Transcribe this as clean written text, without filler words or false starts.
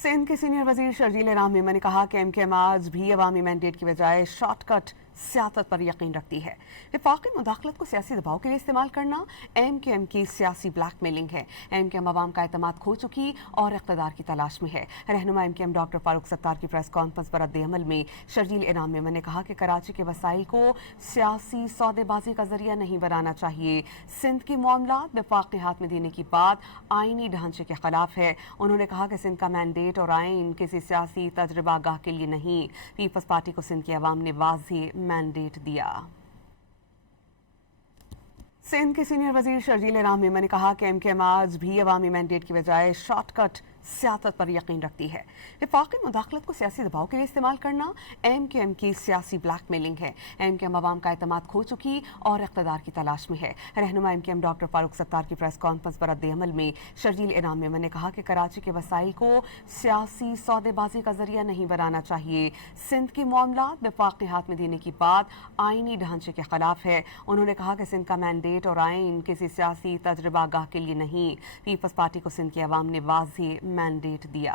सिंध के सीनियर वजीर शर्जील इनाम मेमन ने कहा कि एमकेएम आज भी अवामी मैंडेट की बजाय शॉर्टकट सियासत पर यकीन रखती है। वफाकी मुदाखलत को सियासी दबाव के लिए इस्तेमाल करना एमकेएम की सियासी ब्लैकमेलिंग है। एमकेएम अवाम का एतमाद खो चुकी और इक़्तिदार की तलाश में है। रहनुमा एमकेएम डॉक्टर फारूक सत्तार की प्रेस कॉन्फ्रेंस पर रद्द-ए-अमल में शर्जील इनाम मेमन ने कहा कि कराची के वसाइल को सियासी सौदेबाजी का जरिया नहीं बनाना चाहिए। सिंध के मामलात वफाक के हाथ में देने की बात आईनी ढांचे के खिलाफ है। उन्होंने कहा कि सिंध का मैंडेट और आइन किसी सियासी तजर्बा गाह के लिए नहीं। पीपल्स पार्टी को सिंध के अवाम ने वाज़ेह मैंडेट दिया। सिंध के सीनियर वजीर शर्जील इनाम मेमन ने कहा कि एमकेएम आज भी अवामी मैंडेट की बजाय शॉर्टकट सियासत पर यकीन रखती है। वफाकी मुदाखलत को सियासी दबाव के लिए इस्तेमाल करना एमकेएम की सियासी ब्लैकमेलिंग है। एमकेएम अवाम का एतमाद खो चुकी और इक़्तिदार की तलाश में है। रहनुमा एमकेएम डॉक्टर फारूक सत्तार की प्रेस कॉन्फ्रेंस पर रद्द-ए-अमल में शर्जील इनाम मेमन ने कहा कि कराची के वसाइल को सियासी सौदेबाजी का जरिया नहीं बनाना चाहिए। सिंध के मामलात वफाक के हाथ में देने की बात आईनी ढांचे के खिलाफ है। उन्होंने कहा कि सिंध का मैंडेट और आइन किसी सियासी तजर्बा गाह के लिए नहीं। पीपल्स पार्टी को सिंध के अवाम ने वाज़ेह मैंडेट दिया।